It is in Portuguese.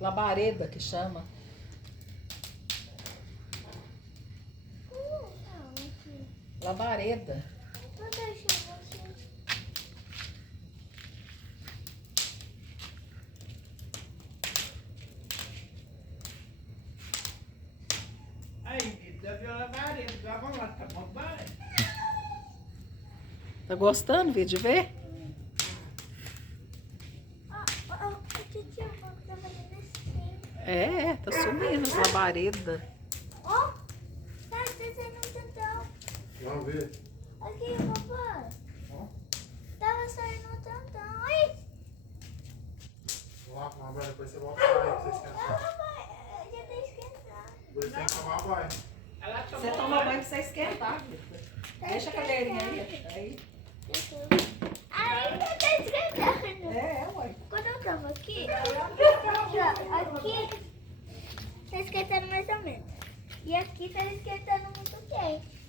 Labareda que chama. Labareda. Aí, já viu a labareda, agora vamos lá tomar banho. Tá gostando, Vitor, de ver? É, tá sumindo as labaredas. Ó, tá descendo um tantão. Vamos ver. Aqui, papai. Tava saindo um tantão. Ai! Vamos lá tomar banho, depois você volta aí pra você esquentar. Papai, já tá esquentando. Depois tem que tomar banho. Ela Você toma banho pra você esquentar, Vitor. Deixa a cadeirinha aí. Ainda tá esquentando. É, ué. Quando eu tava aqui, aqui tá esquentando mais ou menos. E aqui tá esquentando muito quente.